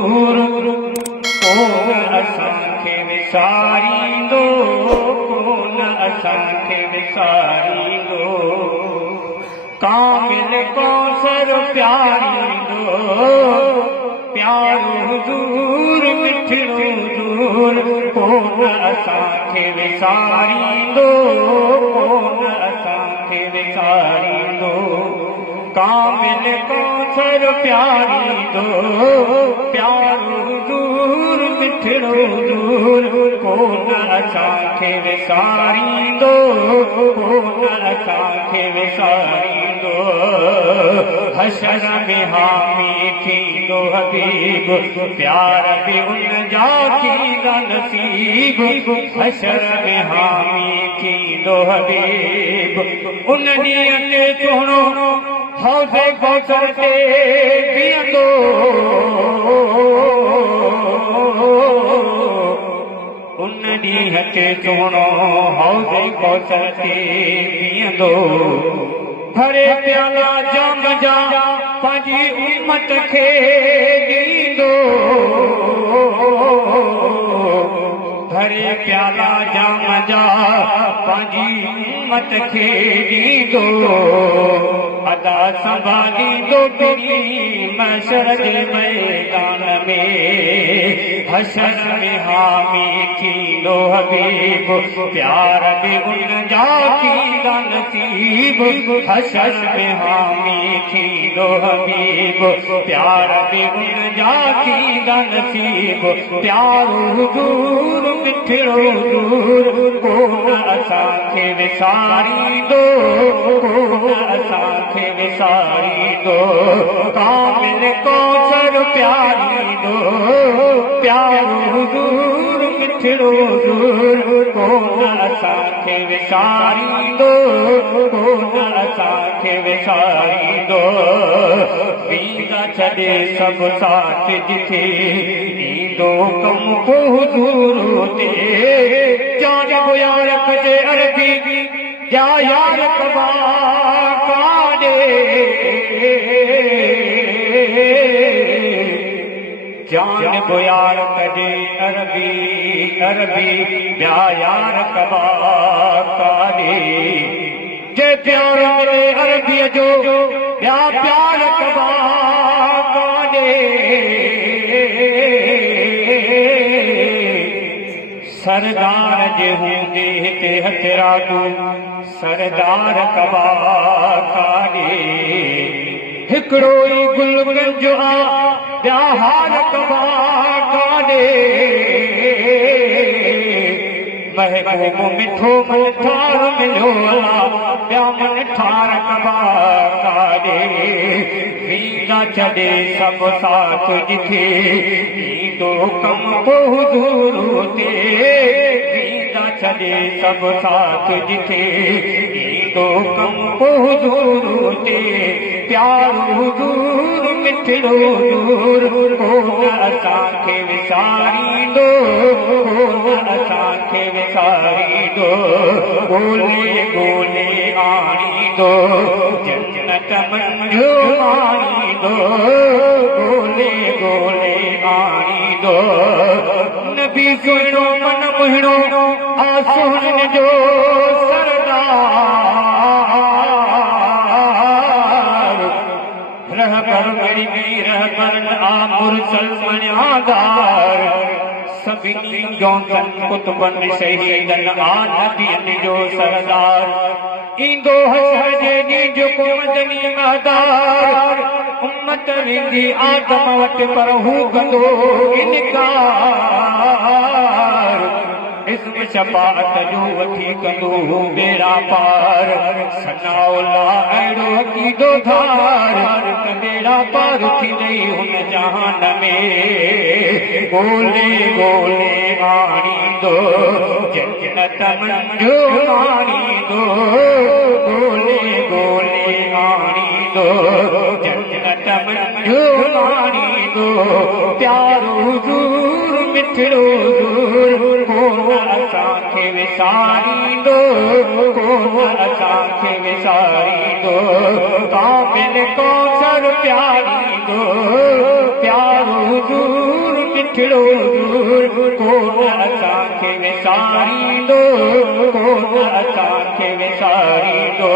कोन असांखे विसारींदो, कोन असांखे विसारींदो। कामिल कौसर प्यारींदो, प्यारो हुजूर मिठड़ो हुजूर। कोन असांखे विसारींदो, कोन असांखे विसारींदो। कामिल कौसर प्यारींदो, प्यारो हुजूर मिठड़ो हुजूर। कोन असांखे विसारींदो, कोन असांखे विसारींदो। हशर में हामी थींदो हबीब, प्यार बि उन जा थींदा नसीब। हशर में हामी थींदो हबीब, उन ॾींहं ते सुहिणो हौज़े कौसर ते बीहंदो। उन ॾींहं ते सुहिणो हौज़े कौसर ते बीहंदो। भरे प्याला जाम जा पंहिंजी उम्मत खे ॾींदो। भरे प्याला जाम जा पंहिंजी उम्मत खे ॾींदो। अदा संभालींदो ॿिन्ही महशर जे मैदान में। हशर में हामी थींदो हबीब, प्यार बि उन जा थींदा नसीब। हशर में हामी थींदो हबीब, प्यार बि उन जा थींदा नसीब। प्यारो हुजूर मिठड़ो हुजूर। कोन असांखे विसारींदो, कोन असांखे विसारींदो। कामिल कौसर प्यारींदो, प्यारो हुजूर मिठड़ो हुजूर। कोन असांखे विसारींदो, कोन असांखे विसारींदो। वींदा छॾे सभु साथ जिथे ईंदो कम को हुजूर ते। जान गुया रखजे अरबी या यार कबा काॾे। जान गुयार कजे अरबी अरबी या यार कबा काॾे। जे प्यार मिले अरबीअ जो या प्यार कबा काॾे। सरदार जे हूंदे हिते हथिरादू, सरदार कबा काॾे। हिकिड़ो ई गुलगुलनि जो आ, ॿिया हार कबा काॾे। महबूब मिठो मन ठार मिलियो अला, ॿिया मन ठार कबा काॾे। वींदा छॾे सभु साथ जिथे ईंदो कम को हुजूर ते। वींदा छॾे सभु साथ जिथे ईंदो कम को हुजूर ते। प्यारो हुजूर मिठड़ो हुजूर। कोन असांखे विसारींदो, कोन असांखे विसारींदो। ॻोल्हे ॻोल्हे आणींदो, जन्नत मंझो आणींदो। ॻोल्हे ॻोल्हे आणींदो। नबी सुहिणो मन मोहिणो आ सुहिणनि जो सरदार। रहबर गरीबी रहबर आ मुरसल मनियादार। सभिनी जौनसन कुतुबनि शहीदन आ नबियनि जो सरदार। ईंदो हशर जे ॾींहुं जेको मदनी महदार। उम्मत वेंदी आदम वटि पर हू कंदो इनकार। इस्म शफाअत जो वठी कंदो बेड़ा पार। सनाउल्ला अहिड़ो अक़ीदो धार, बेड़ा पार थींदई हुन जहान में। ॻोल्हे ॻोल्हे आणींदो, जन्नत मंझो आणींदो। ॻोल्हे ॻोल्हे आणींदो, जन्नत मंझो आणींदो। प्यारो हुजूर मिठड़ो हुजूर। कोन असांखे विसारींदो, कोन असांखे विसारींदो। कामिल कौसर प्यारींदो, प्यारो हुजूर मिठड़ो हज़ूर कोन असांखे विसारींदो कोन असांखे विसारींदो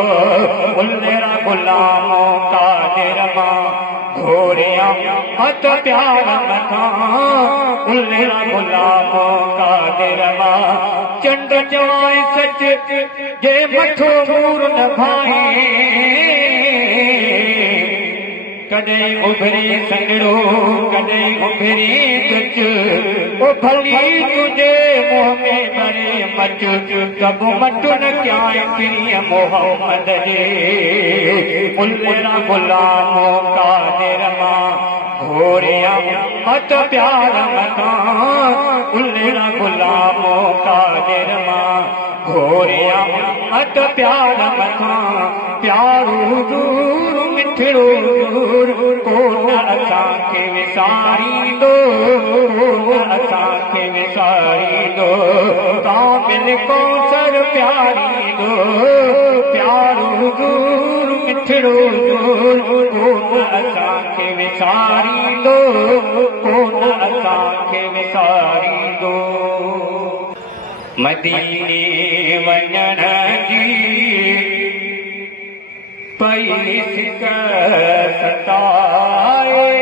उल्लेरा गुलामो कादिर मां घोरिया हथ प्यार मथां उल्लेरा गुलामो कादिर मां चंड चवाए सच जे मथो मूर न भाए कॾहिं उभरी संगड़ो कॾहिं उभरी तुझ ओ भली तुझे मुंह में भरे मच कब मट न क्याए प्रिय मोहम्मद जे उल्लेरा गुलामो कादिर मां घोरिया मत प्यार मथां उल्लेरा गुलामो कादिर मां घोरिया मत प्यार मथां प्यारो हज़ूर मिठड़ो हज़ूर कोन असांखे विसारींदो कोन असांखे विसारींदो कामिल कौसर प्यारींदो प्यारो हज़ूर मिठड़ो हज़ूर कोन असांखे विसारींदो कोन असांखे विसारींदो मदीने वञण जी पई सिक सताए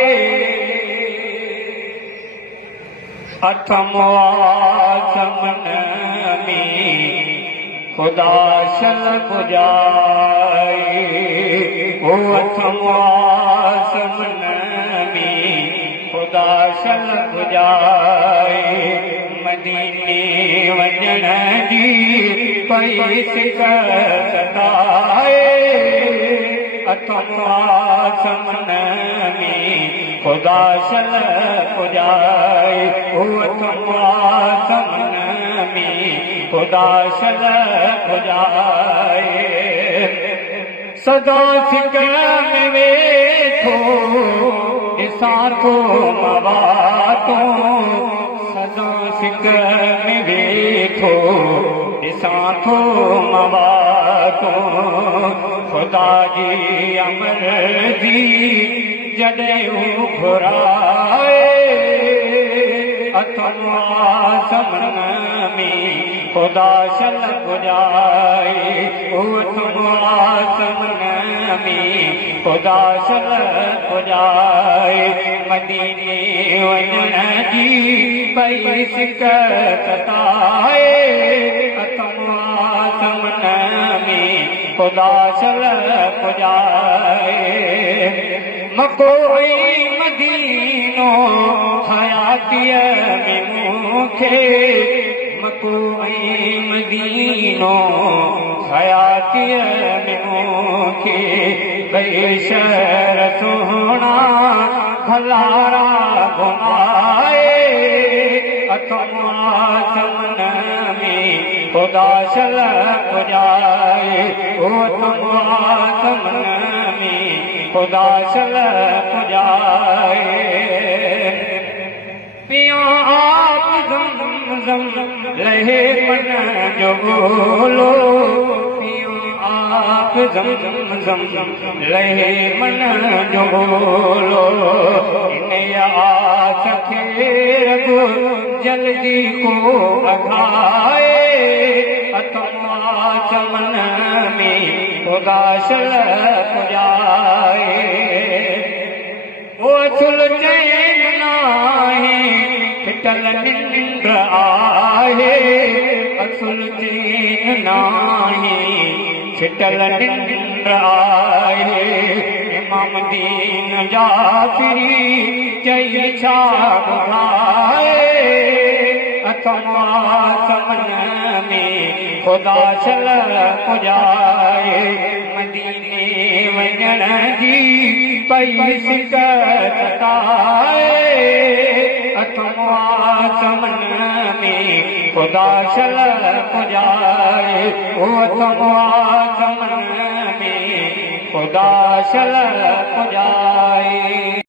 अथमो आसमन में खुदा शल पुजाए ओ अथमो आसमन में खुदा शल पुजाए मदीने वञण जी पई सिक सताए अथमो आसमन में खुदा शल पुजाए ओ अथमो आसमन में खुदा शल पुजाए सदा सिक में वेठो ॾिसां थो मवातो सदा सिक में वेठो ॾिसां थो मवातो खुदा जी अमर जी जॾहिं घुराए अथमो आसमन में खुदा शल पुजाए ओ अथमो आसमन में खुदा शल पुजाए मदीने वञण जी पई सिक सताए अथमो आसमन में खुदा शल पुजाए मको ऐं मदीनो हयातीअ में मूंखे मको ऐं मदीनो हयातीअ में मूंखे ॿई शहर सुहिणा भलारा घुमाए अथमो आसमन में खुदा शल पुजाए ओ अथमो आसमन में खुदा शल पुजाए पिया आप ज़मज़म लहे मन जो बोलो पिया आप ज़मज़म लहे मन जो बोलो इन आस खे रगो जल्दी को अघाए अथमो आसमन में खुदा शल पुजाए ओ अथुल चैन नाहे फिटल निंड आहे अथुल चैन नाहे फिटल निंड आहे इमाम दीन जाफ़री चई छा ॿुधाए अथमो आसमन में खुदा शल पुजाए मदीने वञण जी पई सिक सताए अथमो आसमन में खुदा शल पुजाए ओ अथमो आसमन में खुदा शल पुजाए।